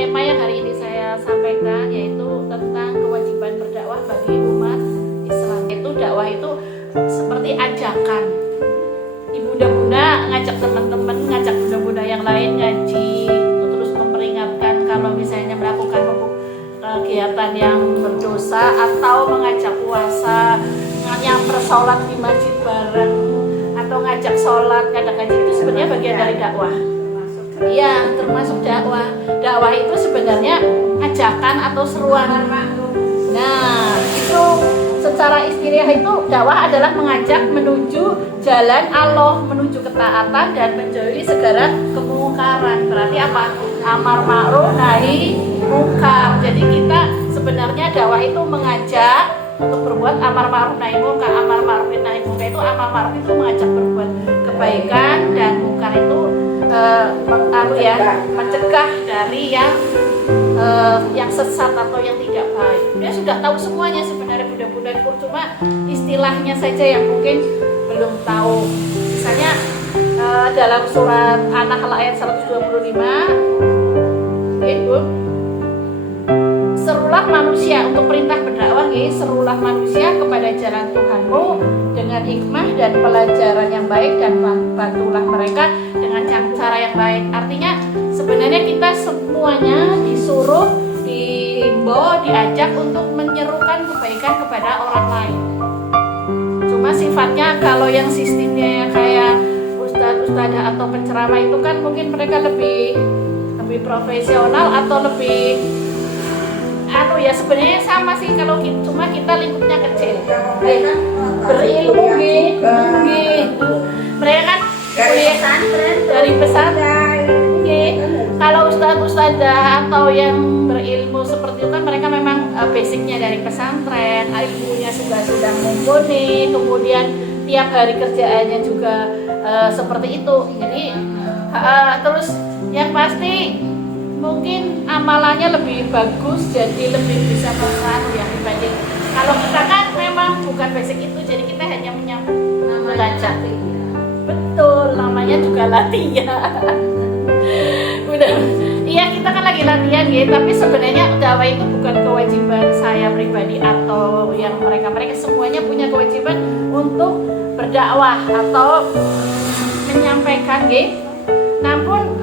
tema yang hari ini saya sampaikan yaitu tentang kewajiban berdakwah bagi umat Islam. Itu dakwah itu seperti ajakan. Bunda-bunda ngajak teman-teman, ngajak bunda-bunda yang lain ngaji, terus memperingatkan kalau misalnya melakukan kegiatan yang berdosa atau mengajak puasa, nyamper sholat di masjid bareng atau ngajak sholat, kadang-kadang itu sebenarnya bagian dari dakwah. Iya, termasuk dakwah. Dakwah itu sebenarnya ajakan atau seruan. Nah, itu secara istilah itu dakwah adalah mengajak menuju jalan Allah, menuju ketaatan dan menjauhi segala kemungkaran. Berarti apa? Amar ma'ruf nahi mungkar. Jadi kita sebenarnya dakwah itu mengajak untuk berbuat amar ma'ruf nahi mungkar. Amar ma'ruf nahi mungkar itu amar ma'ruf itu mengajak berbuat kebaikan dan mungkar itu mencegah dari yang sesat atau yang tidak baik. Dia sudah tahu semuanya sebenarnya bunda-bunda, cuma istilahnya saja yang mungkin belum tahu. Misalnya dalam surat An-Nahl ayat 125, itu serulah manusia untuk perintah berdakwah, serulah manusia kepada jalan Tuhanmu dengan hikmah dan pelajaran yang baik dan bantulah mereka dengan cara yang baik. Artinya sebenarnya kita semuanya disuruh, dihimbau, diajak untuk menyerukan kebaikan kepada orang lain. Cuma sifatnya kalau yang sistemnya kayak ustadz-ustadzah atau penceramah itu kan mungkin mereka lebih profesional atau lebih ya sebenarnya sama sih, kalau cuma kita lingkupnya kecil. Berilmu gitu. Mereka kan kuliah dari pesantren. Kalau ustadz-ustadzah atau yang berilmu seperti itu kan mereka memang basicnya dari pesantren, ilmunya sudah mumpuni, kemudian tiap hari kerjaannya juga seperti itu. Jadi terus yang pasti mungkin amalannya lebih bagus, jadi lebih bisa mempengaruhi yang dibanding kalau kita kan memang bukan basic itu, jadi kita hanya belajar. Betul, namanya juga latihan. Udah, iya kita kan lagi latihan ya, tapi sebenarnya dakwah itu bukan kewajiban saya pribadi atau yang mereka semuanya punya kewajiban untuk berdakwah atau menyampaikan gitu. Namun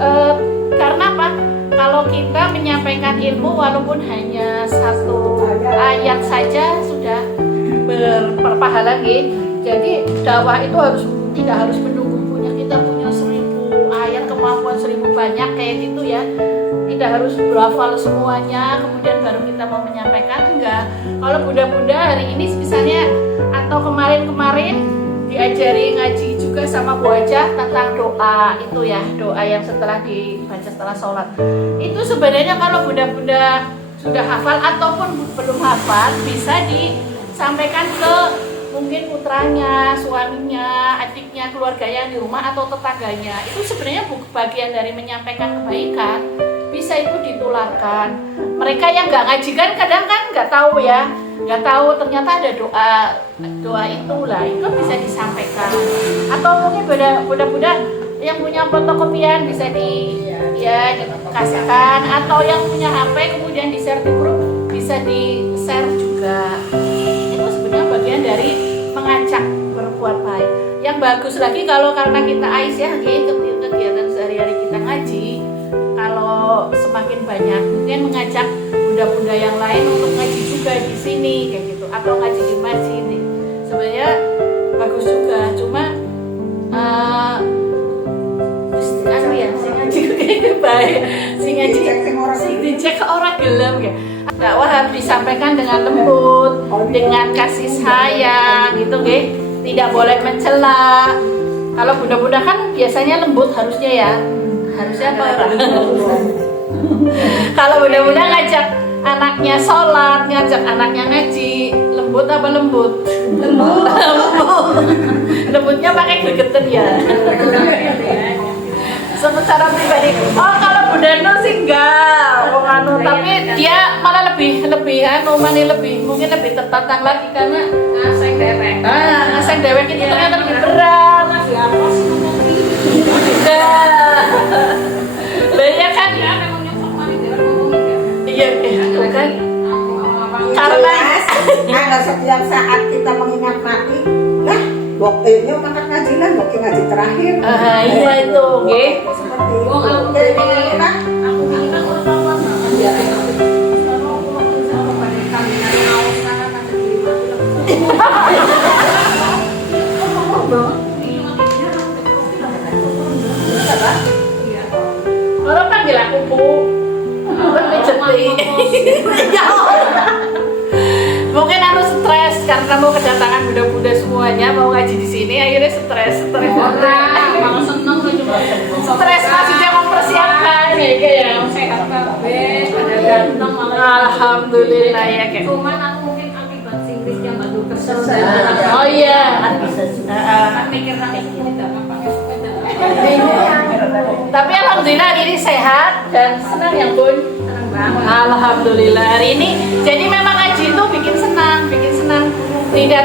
karena apa? Kalau kita menyampaikan ilmu walaupun hanya satu ayat saja sudah berpahala gitu. Jadi dakwah itu tidak harus menunggu kita punya 1000 ayat, kemampuan 1000 banyak kayak gitu ya. Tidak harus berhafal semuanya kemudian baru kita mau menyampaikan, enggak. Kalau bunda-bunda hari ini misalnya atau kemarin diajari ngaji juga sama Bu Ajah tentang doa itu ya, doa yang setelah dibaca setelah sholat. Itu sebenarnya kalau bunda-bunda sudah hafal ataupun belum hafal bisa disampaikan ke mungkin putranya, suaminya, adiknya, keluarganya di rumah atau tetangganya. Itu sebenarnya bagian dari menyampaikan kebaikan. Bisa itu ditularkan. Mereka yang nggak ngaji kan kadang kan nggak tahu ya, nggak tahu ternyata ada doa itulah, itu bisa disampaikan. Atau mungkin budak-budak yang punya fotokopian bisa dikasihkan, atau yang punya HP kemudian di-share di grup bisa di-share juga. Itu sebenarnya bagian dari mengajak berbuat baik. Yang bagus lagi kalau karena kita Aisyah kegiatan sehari-hari kita ngaji, kalau semakin banyak mungkin mengajak bunda-bunda yang lain untuk ngaji juga di sini kayak gitu, atau ngaji di masjid. Sebenarnya bagus juga, cuma si ngaji baik, si ngaji dicek orang gelem ya. Dakwah harus disampaikan dengan lembut, dengan kasih sayang gitu nggih. Tidak boleh mencela. Kalau bunda-bunda kan biasanya lembut harusnya ya. Harusnya apa? Kalau bunda-bunda ngajak anaknya sholat, ngajak anaknya ngaji, lembut apa lembut? Lembutnya pakai gregetan ya. Secara pribadi, kalau Bunda Nur sih enggak, tapi dia malah lebih mungkin lebih tertantang lagi karena ngaseng dewek itu ternyata lebih berat. Banyak kan? Nah, setiap saat kita mengingat mati, lah, waktunya makan ngaji lah, waktu ngaji terakhir. Iya itu, nggih. Seperti itu. Jadi lah, Aku kira orang-orang banget ya. Kalau aku sama pada kami yang mau sekarang ada di Orang panggil aku Bu. Bukan pijeti. Mungkin aku stres karena mau kedatangan Bunda-bunda semuanya mau ngaji di sini, akhirnya stres. Kalau seneng kan cuma Stres maksudnya mempersiapkan ya kayak. sehat kabeh, pada ganteng malah. Alhamdulillah ya kayak. Cuman aku mungkin akibat Inggris yang batu kesel. Oh iya. Kan mikir-mikir ini tidak pakai sepeda. Tapi alhamdulillah hari ini sehat dan senang ya Bun. Seneng banget. Alhamdulillah hari ini. Jadi memang ngaji itu bikin senang. Tidak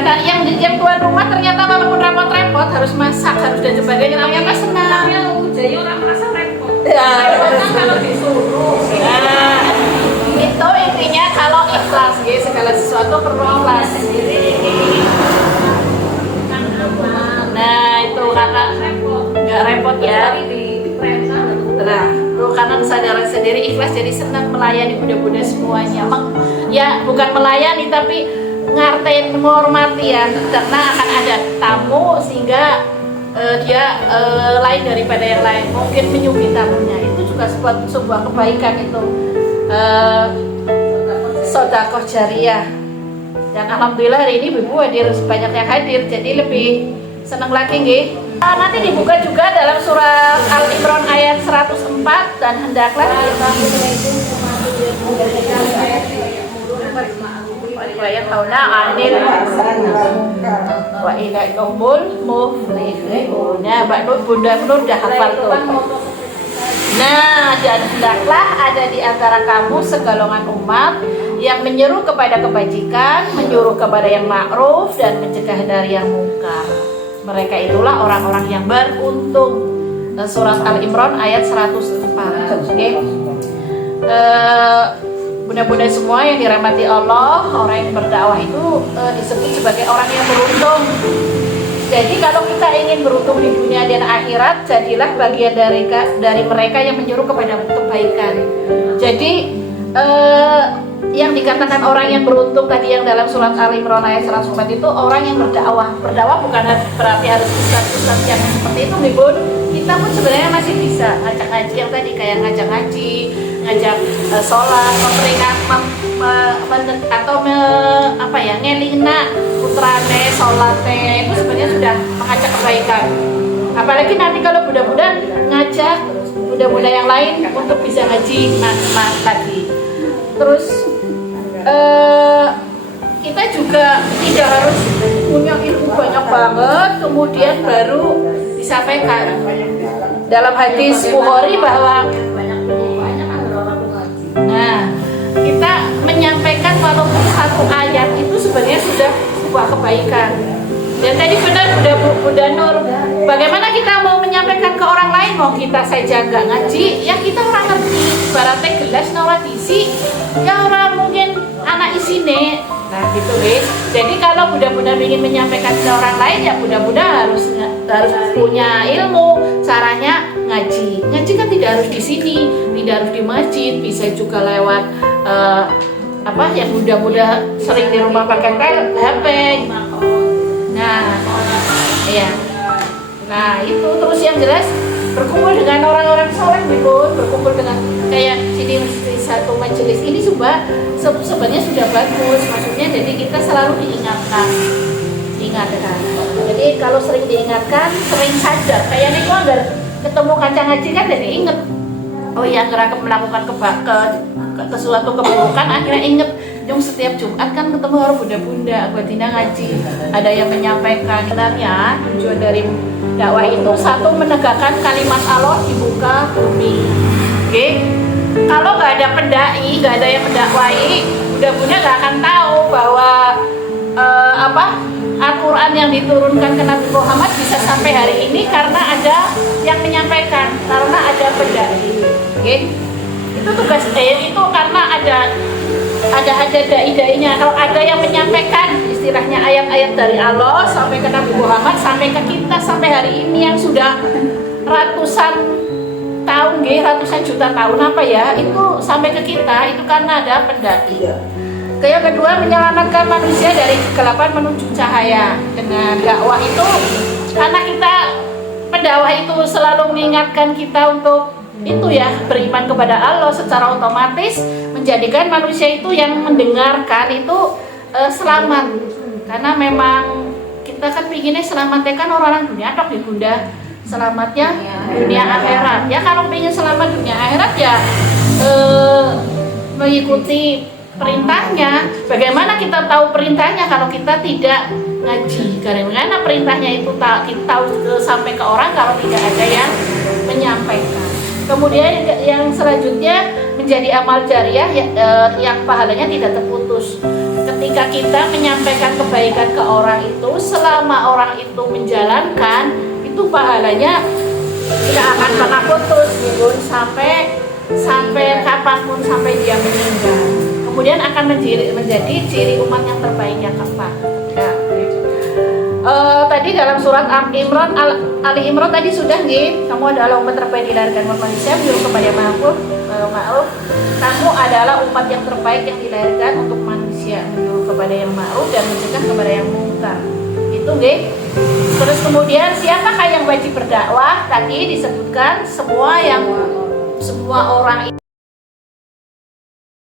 yang tuan rumah ternyata walaupun repot-repot harus masak harus dan sebagainya ternyata senang. Jadi orang merasa repot. Ya. Repot kalau disuruh. Nah, itu intinya kalau ikhlas ya segala sesuatu perlu ikhlas. Nah itu karena nggak repot ya. Nah, itu karena kesadaran sendiri ikhlas jadi senang melayani bunda-bunda semuanya. Ya bukan melayani tapi ngartain menghormati ya karena akan ada tamu sehingga dia lain daripada yang lain mungkin menyuguhi tamunya itu juga sebuah kebaikan itu sedekah jariyah dan alhamdulillah hari ini ibu hadir banyak yang hadir jadi lebih senang lagi nggih. Nanti dibuka juga dalam surah Al-Imran ayat 104 dan hendaklah ayat tauna anil wa ila qaumul muflihun. Nah, Mbak Nur, Bunda Nur udah hafal tuh. Nah, dan hendaklah ada di antara kamu segolongan umat yang menyeru kepada kebajikan, menyuruh kepada yang ma'ruf dan mencegah dari yang mungkar. Mereka itulah orang-orang yang beruntung. Surat Al-Imran ayat 104. Oke. Bunda-bunda semua yang dirahmati Allah, orang yang berdakwah itu disebut sebagai orang yang beruntung. Jadi kalau kita ingin beruntung di dunia dan akhirat, jadilah bagian dari mereka yang menyuruh kepada kebaikan. Jadi yang dikatakan orang yang beruntung tadi yang dalam surat Al-Imran ayat 104 itu orang yang berdakwah. Berdakwah bukan berarti harus ustaz-ustaz yang seperti itu, nih Bun. Kita pun sebenarnya masih bisa ngajak ngaji yang tadi kayak ngajak ngaji, ngajak sholat, memperingat ngelina putrane sholatnya itu sebenarnya sudah mengajak kebaikan. Apalagi nanti kalau bunda-bunda ngajak bunda-bunda yang lain untuk bisa ngaji lagi. Terus kita juga tidak harus punya ilmu banyak banget kemudian baru disampaikan. Dalam hadis Bukhari bahwa kita menyampaikan walaupun satu ayat itu sebenarnya sudah sebuah kebaikan. Dan tadi benar Bunda Nur, bagaimana kita mau menyampaikan ke orang lain, mau kita saja nggak ngaji, ya kita orang ngerti, ibaratnya gelas nora diisi, ya orang mungkin anak isine, nah gitu guys. Jadi kalau Bunda-bunda ingin menyampaikan ke orang lain, ya Bunda-bunda harus punya ilmu, caranya ngaji. Ngaji kan tidak harus di sini, tidak harus di masjid, bisa juga lewat yang Bunda-bunda sering di rumah pakai HP. Nah itu terus yang jelas berkumpul dengan orang-orang soleh gitu, berkumpul dengan kayak sini satu majelis ini sebenarnya sudah bagus, maksudnya jadi kita selalu diingatkan. Jadi kalau sering diingatkan, sering sadar. Kayak nih kok ketemu kancang ngaji kan jadi inget. Oh ya, gerak melakukan ke suatu keburukan akhirnya inget. Jom setiap Jumat kan ketemu orang bunda-bunda, Batina ngaji. Ada yang menyampaikan sebenarnya tujuan dari dakwah itu satu menegakkan kalimat Allah di muka bumi. Oke? Kalau nggak ada pendai, nggak ada yang mendakwahi, bunda-bunda nggak akan tahu bahwa Al-Quran yang diturunkan ke Nabi Muhammad bisa sampai hari ini karena ada yang menyampaikan, karena ada pendai. Oke? Itu tugas itu karena ada ada dai-dainya. Kalau ada yang menyampaikan istilahnya ayat-ayat dari Allah sampai ke Nabi Muhammad, sampai ke kita sampai hari ini yang sudah ratusan tahun, ratusan juta tahun apa ya, itu sampai ke kita itu karena ada pendaki. Iya. Yang kedua, menyelamatkan manusia dari kegelapan menuju cahaya dengan dakwah itu, karena kita pendakwah itu selalu mengingatkan kita untuk itu ya, beriman kepada Allah, secara otomatis menjadikan manusia itu yang mendengarkan itu selamat. Karena memang kita kan pinginnya selamatnya kan orang-orang dunia tok di bunda, selamatnya dunia akhirat. Ya kalau ingin selamat dunia akhirat ya mengikuti perintahnya. Bagaimana kita tahu perintahnya kalau kita tidak ngaji? Karena perintahnya itu kita tahu sampai ke orang kalau tidak ada yang menyampaikan. Kemudian yang selanjutnya menjadi amal jariah yang pahalanya tidak terputus. Ketika kita menyampaikan kebaikan ke orang itu, selama orang itu menjalankan, itu pahalanya tidak akan pernah putus, sampai kapanpun, sampai dia meninggal. Kemudian akan menjadi ciri umat yang terbaik yang keempat. Ya. Tadi dalam surat Ali Imran tadi sudah nih, kamu adalah umat terbaik dilahirkan manusia menyuruh kepada ma'ruf. Kamu adalah umat yang terbaik yang dilahirkan untuk manusia, menyuruh kepada yang ma'ruf dan mencegah kepada yang mungkar. Itu nggih. Terus kemudian siapakah yang wajib berdakwah? Tadi disebutkan semua orang